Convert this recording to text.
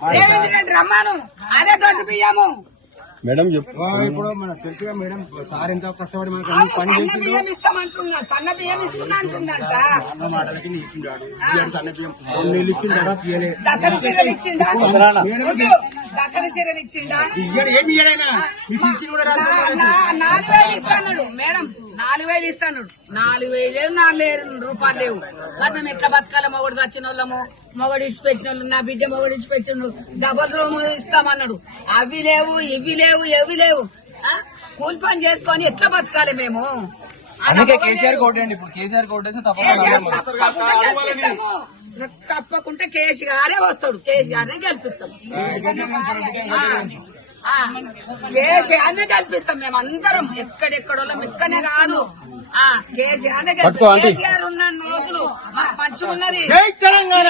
రేవంత్ రెడ్డి రమ్మాను అదే దొడ్డు బియ్యము మేడం ఇప్పుడు మనకు తెలుసుగా మేడం సార్ ఎంత కష్టపడి మనకు పని సన్న బియ్యం ఇస్తామంటున్నాడు, సన్న బియ్యం ఇస్తున్నా అంటున్నాడు. మాటలకి ఇచ్చిండాడు సన్న బియ్యం 2 నెలలు ఇచ్చిండా తీయలే దసరా చీరలు ఇచ్చిండా, దసరా చీరలు ఇచ్చిండా, ఏమి ఇయ్యడైనా మీకు ఇచ్చి కూడా 4,000 ఇస్తాడు మేడం, 4,000 ఇస్తాడు. 4,000 4,000 రూపాయలు లేవు. మరి మేము ఎట్లా బతకాలి? మొగడు వచ్చిన వాళ్ళము, మొగడు ఇచ్చిపెట్టిన వాళ్ళు, నా బిడ్డ మొగడు ఇచ్చిపెట్టిన డబల్ రూమ్ ఇస్తామన్నాడు. అవి లేవు, ఇవి లేవు, ఎవి లేవు. కూలి పని చేసుకొని ఎట్లా బతకాలి మేము? కేసీఆర్ కోటండి. ఇప్పుడు కేసీఆర్ కోటేసి తప్పకుండా కేసీఆరే వస్తాడు, కేసీఆర్నే గెలిపిస్తాం, కేసీఆర్నే గెలిపిస్తాం. మేము అందరం ఎక్కడెక్కడ ఇక్కడనే కాదు, కేసీఆర్నే గెలిపిస్తాం. కేసీఆర్ ఉన్న రోజులు మాకు మంచిగా ఉన్నది. తెలంగాణ